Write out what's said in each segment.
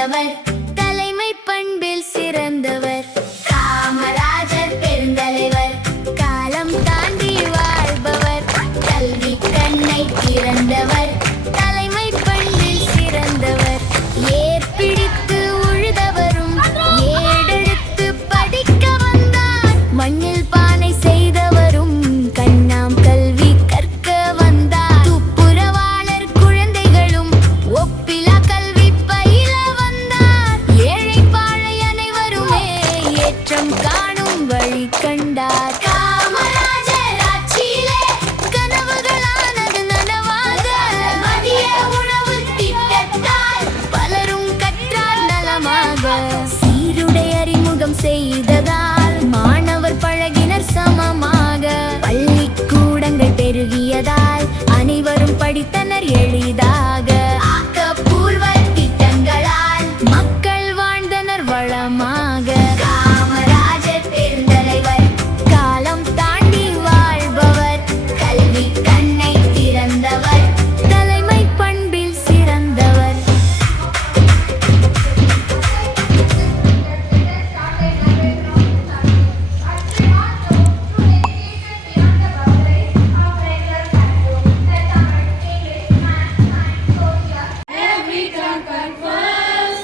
சிறந்தவர், தலைமை பண்பில் சிறந்தவர். காமராஜர் பெருந்தலைவர், காலம் தாண்டி வாழ்பவர், கல்வி கண்ணை திறந்தவர், தலைமை பண்பில் சிறந்தவர். ஏற்பிடித்து உழுதவரும் ஏடெடுத்து படிக்க வந்தார், மண்ணில் பானை செய்தவரும் கண்ணாம் கல்வி கற்க வந்தார். துப்புரவாளர் குழந்தைகளும் ஒப்பிலா கல்வி பயில வந்தார், ஏழை பாழை அனைவருமே ஏற்றம் காணும் வழி கண்டார். காமராஜர் ஆட்சியிலே கனவுகளானது நனவாக, மதிய உணவு திட்டத்தால் பலரும் கற்றார் நலமாக. சீருடை அறிமுகம் செய்ததால் மாணவர் பழகினர் சமமாக, பள்ளிக்கூடங்கள் பெருகியதால் அனைவரும் படித்தனர் எளிதாக. ஆக்கப்பூர்வ திட்டங்களால் மக்கள் வாழ்ந்தனர் வளமாக. காமராஜர் பெருந்தலைவர், காலம் தாண்டி வாழ்பவர், கல்வி கண்ணை திறந்தவர், தலைமை பண்பில் சிறந்தவர். Every tongue confess,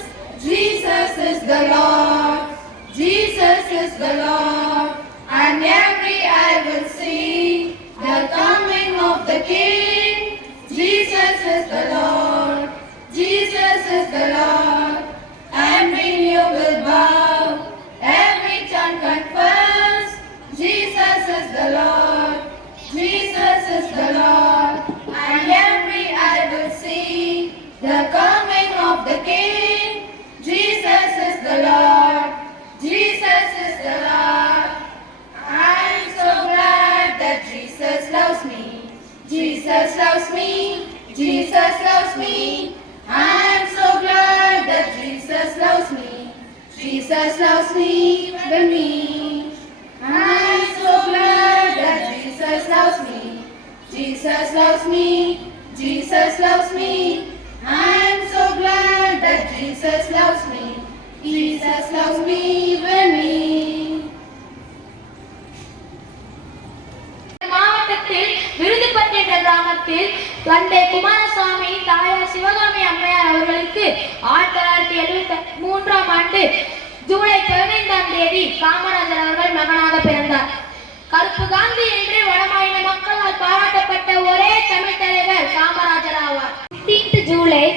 Jesus is the Lord, Jesus is the Lord, and every eye will see the coming of the King. Jesus is the Lord, Jesus is the Lord, every knee will bow, every tongue confess, Jesus is the Lord, Jesus is the Lord, and every eye will see the coming of the King. Jesus is the Lord, Jesus is the Lord. I'm so glad that Jesus loves me, Jesus loves me, Jesus loves me. I'm so glad that Jesus loves me, Jesus loves me even me. I'm so glad that Jesus loves me, Jesus loves me, Jesus loves me. I'm so glad that Jesus loves me, Jesus loves me even me. மாவட்டத்தில் விருதுப்பட்டு என்ற கிராமத்தில் தந்தை குமாரசாமி தாயார் சிவகாமி அம்மையார் அவர்களுக்கு 1973ஆம் ஆண்டு ஜூலை 15ஆம் தேதி காமராஜர் அவர்கள் மகனாக பிறந்தார். கருப்பு காந்தி என்று வடமாநில மக்களால் பாராட்டப்பட்ட ஒரே தமிழ் தலைவர் காமராஜர் ஆவார். 15th July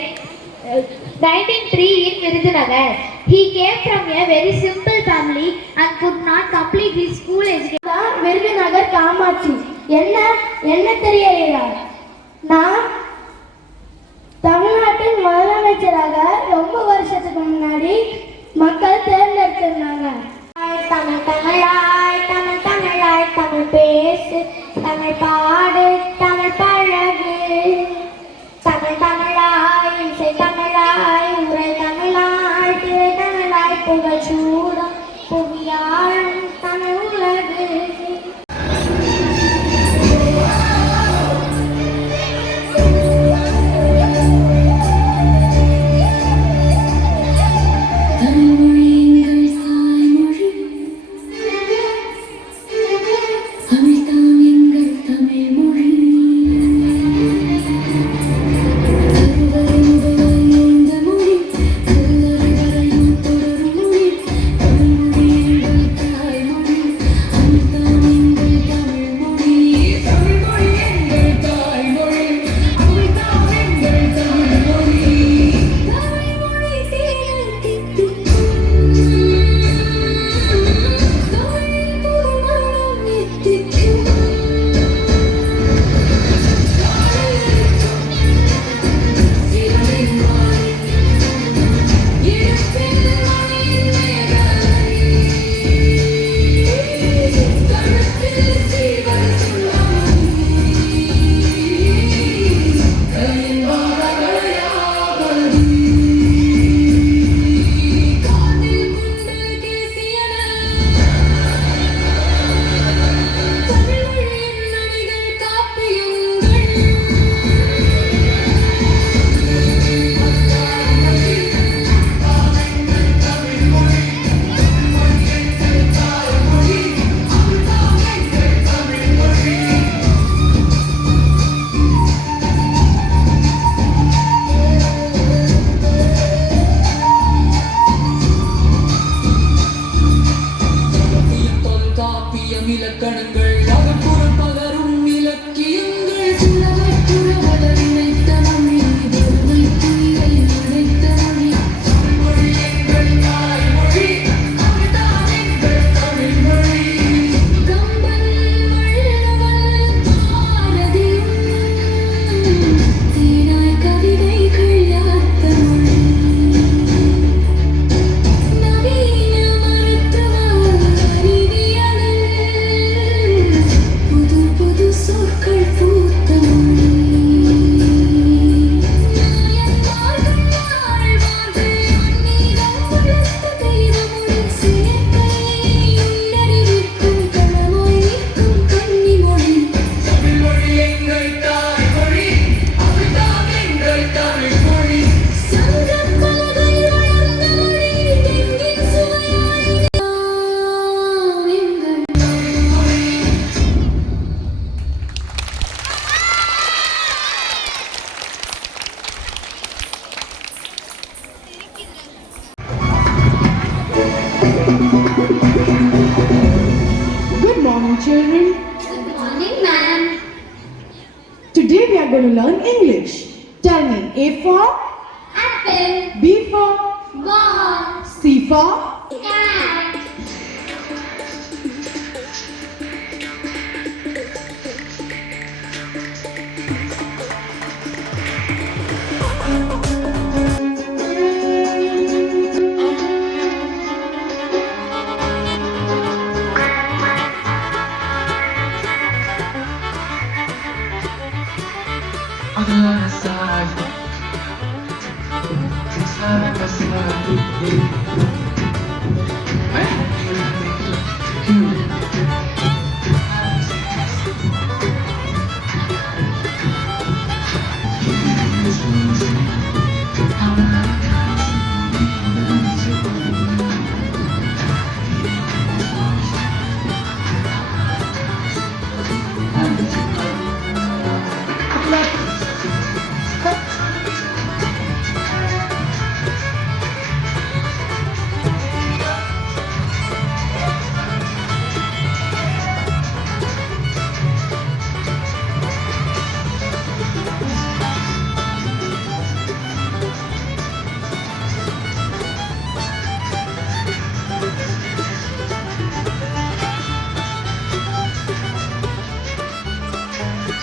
1903 in Virudhunagar. He came from a very simple family and could not complete his school education. Virudhunagar Kamakshi. என்ன தெரியலையா? நான் தமிழ்நாட்டின் முதலமைச்சராக ரொம்ப வருஷத்துக்கு முன்னாடி மக்கள் தேர்ந்தெடுத்திருந்தாங்க. தமிழ் தமிழாய் தமிழ் தமிழாய் தமிழ் பேசு, தமிழ் பாடு, தமிழ் பழகு, தமிழ் தமிழாய் இசை தமிழாய் உரை தமிழாய் திரை தமிழாய் புகழ் சூடம் புவியாழ் தமிழ் உலகு. தமிழ் இலக்கணங்கள் அகப்புறம் பகரும் இலக்கியங்கள் புலவற்றுற வளர் இணைத்த மொழி பெருமை தீரை இணைத்த மொழி தமிழ்மொழி எங்கள் தாய்மொழி தமிழ்தான் எங்கள் தமிழ்மொழி கம்பன் வள்ளுவன் பாரதியும் தீனாய் கவிதைகள் யாத்த மொழி நவீன மருத்துவ அறிவியலில் புது புது சொற்கள் பூத்த மொழி நாயன்மார்கள் வாழ்வார்கள் அந்நிலம் வளர்த்த தெய்வமொழி சேர்க்கை உன்னறிவிக்கும் களமாய் நிற்கும் கன்னிமொழி தமிழ்மொழி எங்கள் தாய்மொழி அதுதான் எங்கள் தமிழ்மொழி சங்கப் பலகை வளர்ந்த மொழி தெங்கின் சுவையாய் நாம் எங்கள் தமிழ்மொழி Good morning, children. Good morning, ma'am. Today we are going to learn English. Tell me A for, Apple, B for, ball, C for. cat.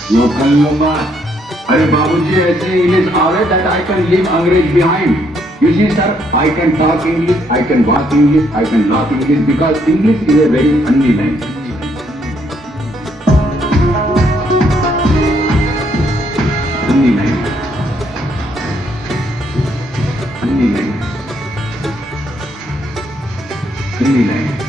No Kalluma. Arey Babuji, ऐसे English आ रहा है that I can leave English behind. You see, sir, I can talk English, I can walk English, I can laugh English because English is a very funny language. Funny language. Funny language. Funny language.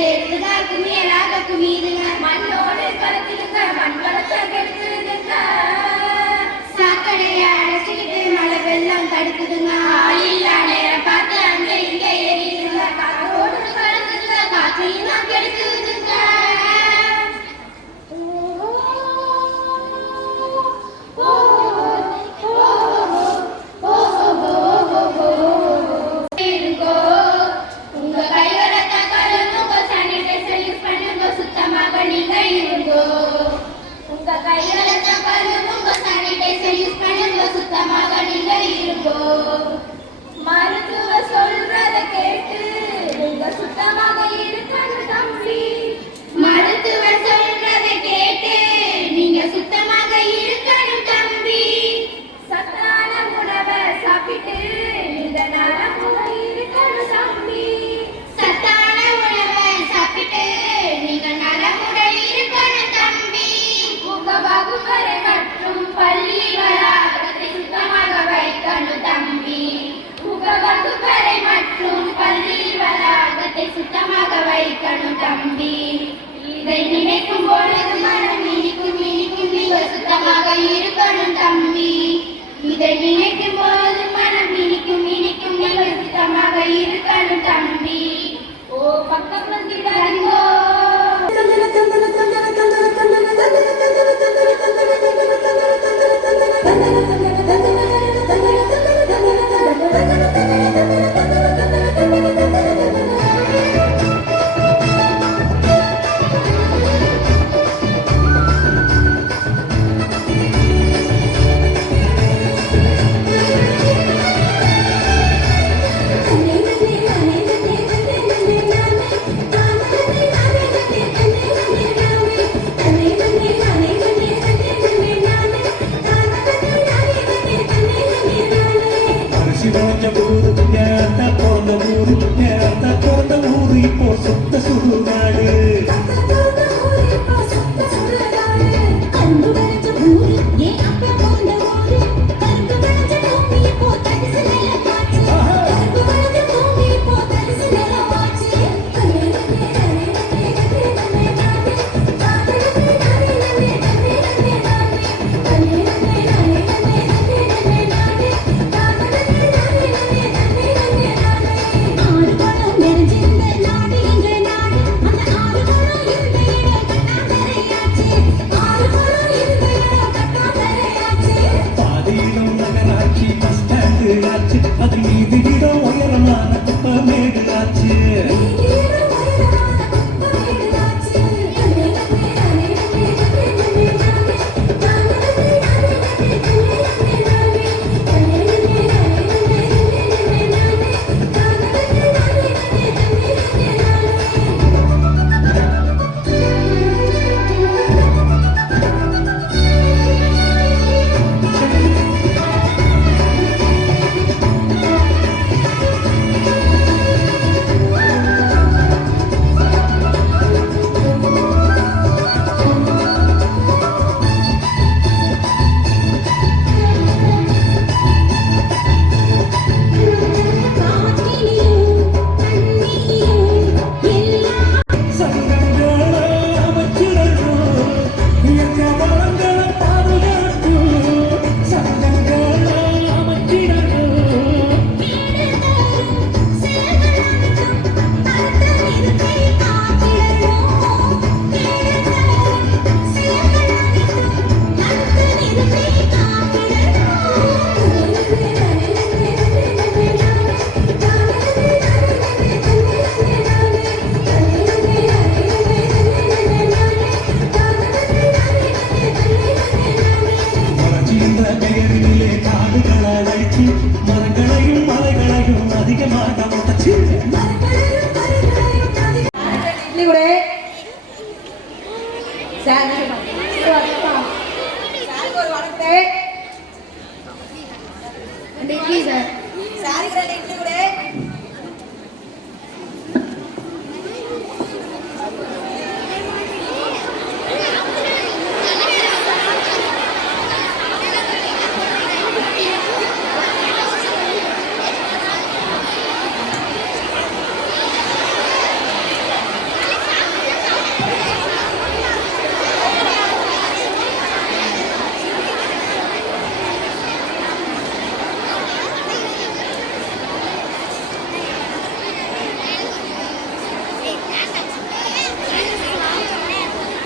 சேருதுங்க குமியலாக குமியுதுங்க மண்ணோடு கலக்குதுங்க மண் வளத்தை கெடுக்குதுங்க சாக்கடையை அடைச்சிக்கிட்டு மழை வெள்ளம் தடுக்குதுங்க ஆள் இல்லா நேரம் பார்த்து அங்கே இங்கே ஏறிடுங்க காற்றோடு கலக்குதுங்க காற்றையும் தான் கெடுக்குதுங்க மருத்துவ சொல்றத கேட்டு நீங்க சுத்தமாக இருக்கணும் தம்பி மருத்துவ சொல்றத கேட்டு நீங்க சுத்தமாக இருக்கணும் தம்பி சத்தான உணவை சாப்பிட்டு நீங்க நலமாக இருக்கணும் தம்பி சத்தான உணவை சாப்பிட்டு நீங்க நலமுடன் இருக்கணும் தம்பி உங்க வகுப்பறை மற்றும் பள்ளி வளாகத்தை சுத்தமாக வைக்கணும் தம்பி உங்க வகுப்பறை மற்றும் பள்ளி வளாகத்தை சுத்தமாக வைக்கணும் தம்பி இதை நினைக்கும் பொழுது மனம் இனிக்கும் இனிக்கும் நீங்க சுத்தமாக இருக்கணும் தம்பி இதை நினைக்கும் பொழுது மனம் இனிக்கும் இனிக்கும் நீங்க சுத்தமாக இருக்கணும் தம்பி ஓ பக்கம் வந்திடாதீங்கோ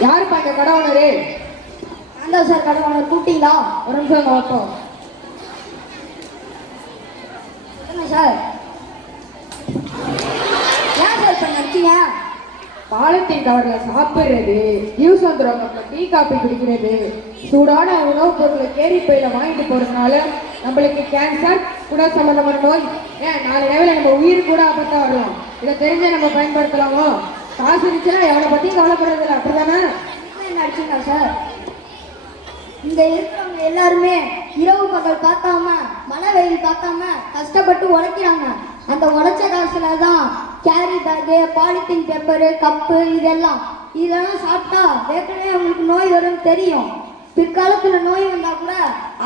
யாருப்பா இந்த கடை ஓனரு? அந்த சார் கடை ஓனர் கூப்பிட்டீங்களா? ஒரு நிமிஷம் பார்ப்போம். சொல்லுங்க சார். ஏன் சார் இப்போ நினைச்சீங்க? பாலித்தீன் கவர்ல சாப்பிடுறது, யூஸ் வந்துடுவாங்க டீ காப்பி குடிக்கிறது, சூடான உணவுப் பொருளை கேரி பையில வாங்கிட்டு போறதுனால நம்மளுக்கு கேன்சர் கூட சம்பந்தமான நோய், ஏன் நாலு நேரம் நம்ம உயிர் கூட ஆபத்தா வரலாம். இதை தெரிஞ்ச நம்ம பயன்படுத்தலாமோ? காசு இருந்துச்சுன்னா எவனை பத்தியும் கவலைப்படுறது இல்லை, அப்படிதானே? என்ன அடிச்சீங்களா சார்? இங்க இருக்கிறவங்க எல்லாருமே இரவு பகல் பார்க்காம மழை வெயில் பார்க்காம கஷ்டப்பட்டு உழைக்கிறாங்க. அந்த உழைச்ச காசுல தான் carry bag, polythene paper, cup இதெல்லாம் சாப்பிட்டா ஏற்கனவே அவங்களுக்கு நோய் வரும்னு தெரியும். பிற்காலத்துல நோய் வந்தா கூட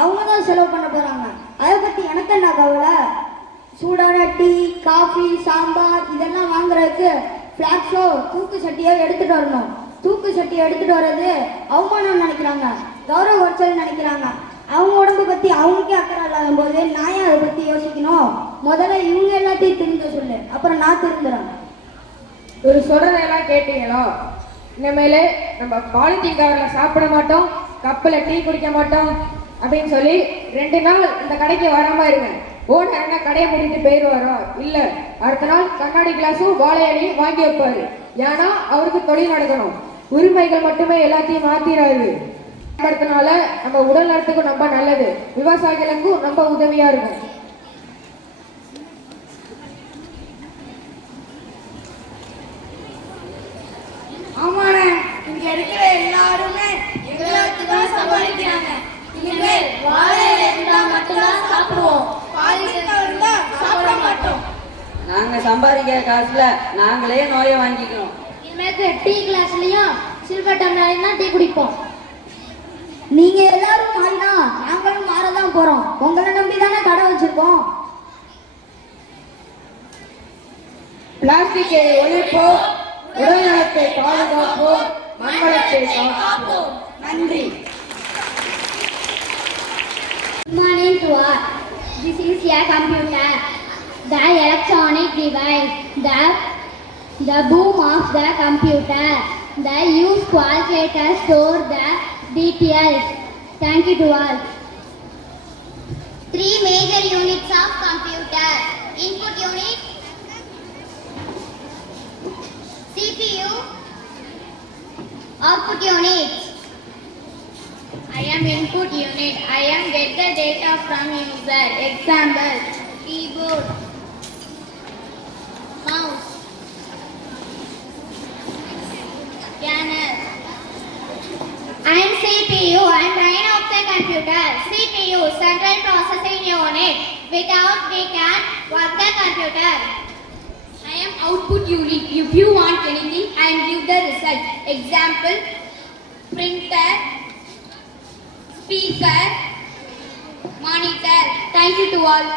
அவங்க தான் செலவு பண்ண போறாங்க. அதை பத்தி எனக்கு என்ன கவலை? சூடான டீ, காஃபி, சாம்பார் இதெல்லாம் வாங்குறதுக்கு ஃபிளாக்ஸோ தூக்கு சட்டியோ எடுத்துட்டு வரணும். தூக்கு சட்டியை எடுத்துட்டு வர்றது அவமானம் நினைக்கிறாங்க, கௌரவ குறைச்சல் நினைக்கிறாங்க. அவங்க உடம்பு பத்தி அவங்களுக்கே அக்கறை இல்லாத போது நான் ஏன் அதை பத்தி யோசிக்கணும்? முதல்ல இவங்க எல்லாத்தையும் திருந்த சொல்லு, அப்புறம் நான் திருந்துறேன். ஒரு சொல்றதெல்லாம் கேட்டீங்களா? இனிமேல் நம்ம பாலித்தீன் கவர்ல சாப்பிட மாட்டோம், கப்பில் டீ குடிக்க மாட்டோம் அப்படின்னு சொல்லி 2 நாள் இந்த கடைக்கு வராம இருங்க. ஓனர் என்ன கடையை மூடிட்டு போயிடுவாரோ? இல்லை, அடுத்த நாள் கண்ணாடி கிளாஸும் வாழையிலையும் வாங்கி வைப்பாரு. ஏன்னா அவருக்கு தொழில் நடக்கணும். உரிமைகள் மட்டுமே எல்லாத்தையும் மாத்திராது. பயன்படுத்தினால நம்ம உடல் நலத்துக்கும் ரொம்ப நல்லது, விவசாயிகளுக்கும் ரொம்ப உதவியா இருக்கும். ஆமாண்ணே, இங்க இருக்கிற எல்லாருமே எங்களுக்கு தான் சம்பாதிக்கிறாங்க. இனிமேல் வாழையில இருந்தா மட்டும்தான் சாப்பிடுவோம், பாலித்தீன் இருந்தா சாப்பிட மாட்டோம். நாங்க சம்பாதிக்கிற காசுல நாங்களே நோயை வாங்கிக்கிறோம். இனிமேற்கு டீ கிளாஸ்லயும் சில்வர் டம்ளர்லயும் தான் டீ குடிப்போம். நீங்க எல்லாரும் மாறினா நாங்களும் மாறதான் போறோம். உங்களை நம்பி தானே கடை வச்சிருக்கோம். பிளாஸ்டிக்கை ஒழிப்போம், உடல் நலத்தை பாதுகாப்போம், மண்வளத்தை காப்போம். நன்றி. Good morning to all. This is a computer, the electronic device, the boom of the computer. The use calculator store the details. Thank you to all. 3 major units of computer: input unit, CPU, output unit. I am input unit. I am get the data from user. Example: keyboard, mouse, scanner. I am CPU. I am brain of the computer. CPU, central processing unit. Without we can work the computer. I am output unit. If you want anything, I am give the result. Example: printer, speaker, monitor. Thank you to all.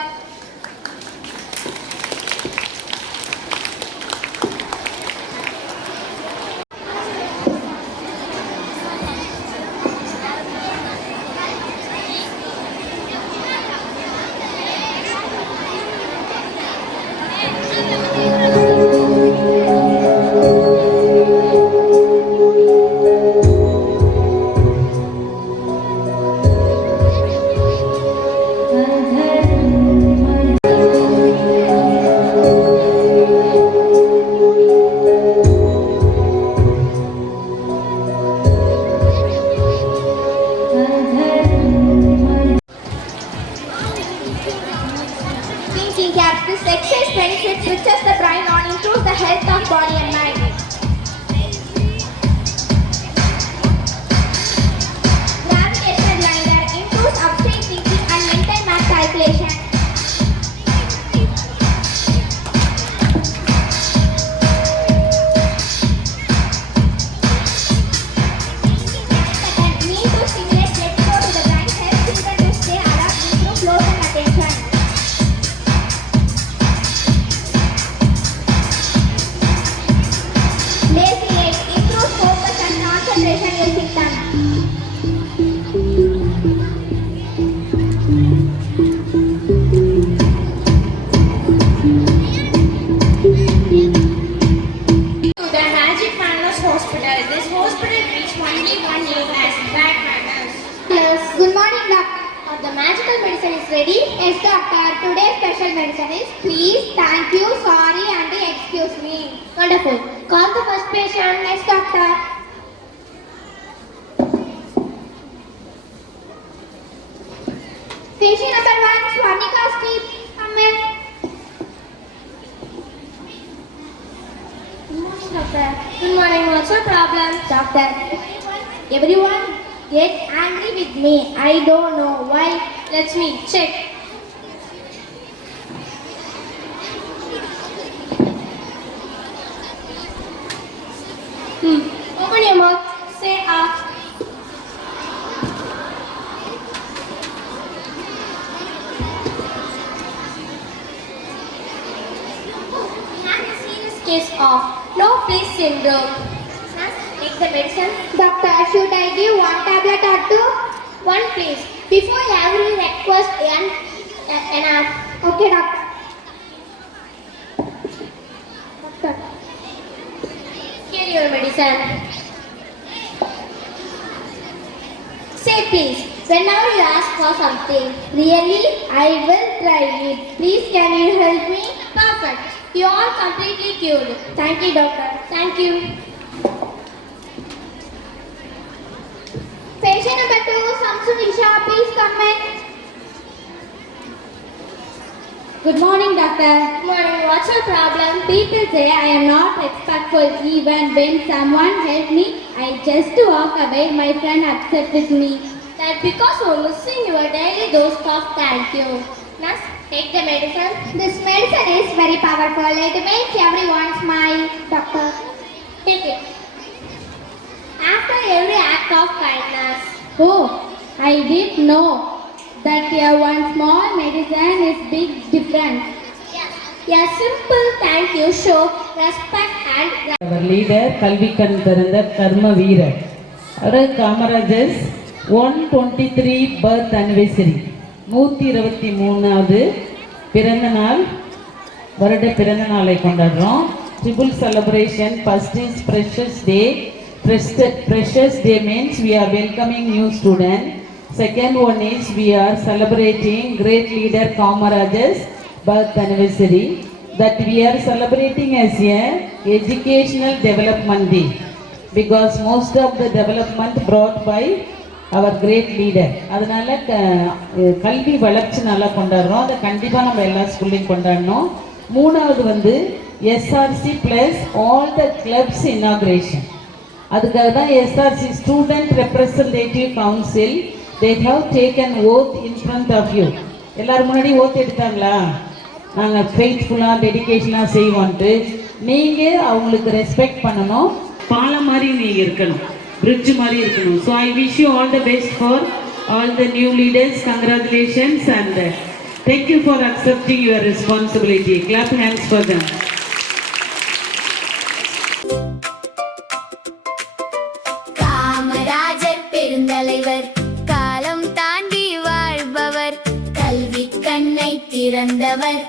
medicine is ready? Yes, doctor. Today's special medicine is please, thank you, sorry, and excuse me. Wonderful. Call the first patient. Next, doctor. Patient number 1, Swarnika Steve. Come in. Good morning, doctor. Good morning. What's your problem? Doctor, everyone get angry with me. I don't know why. Let me check. Open your mouth. Say ah. Case of no place syndrome. Take the medicine. Doctor, should I give one tablet or two? One please. Before every request enough. Okay, doctor. Doctor. Here your medicine. Say please. Whenever you ask for something, really, I will try it. Please, can you help me? Perfect. You are completely cured. Thank you, doctor. Thank you. Patient number 2, Samsu Nisha, please come in. Good morning, doctor. Good morning. What's your problem? People say I am not respectful even when someone helps me. I just walk away. My friend upset with me. That because you're missing your daily dose of thank you. Nurse, take the medicine. This medicine is very powerful. It makes everyone smile. Doctor, take it. After every act of kindness. Oh, I didn't know that one small medicine is big difference. Yes. A simple thank you show respect and Our leader, கல்விக்கண் திறந்த கர்ம வீரர். அவர் Kamarajar's 123 birth anniversary 123வது பிறந்த நாள் வருட பிறந்த நாளை கொண்டாடுறோம். Triple celebration. First is precious day. Precious day means we are welcoming new student. Second one is we are celebrating great leader Kamarajar's birth anniversary. That we are celebrating as a educational development day because most of the development brought by our great leader. அதனால கல்வி வளர்ச்சி நல்லா கொண்டாடுறோம். அதை கண்டிப்பாக நம்ம எல்லா ஸ்கூல்லையும் கொண்டாடணும். மூணாவது வந்து SRC plus all the clubs inauguration. அதுக்காக தான் SRC Student Representative Council they have taken oath in front of you. எல்லாரும் முன்னாடி ஓத் எடுத்தாங்களா? நாங்கள் ஃபெய்த்ஃபுல்லாக டெடிகேஷனாக செய்வோன்ட்டு. நீங்கள் அவங்களுக்கு ரெஸ்பெக்ட் பண்ணணும். பாலம் மாதிரி நீங்கள் இருக்கணும், பிரிட்ஜ் மாதிரி இருக்கணும். So I wish you all the best for all the new leaders. Congratulations and thank you for accepting your responsibility. Clap hands for them. Kamarajar பெருந்தலைவர், காலம் தாண்டி வாழ்பவர், கல்வி கண்ணை திறந்தவர்.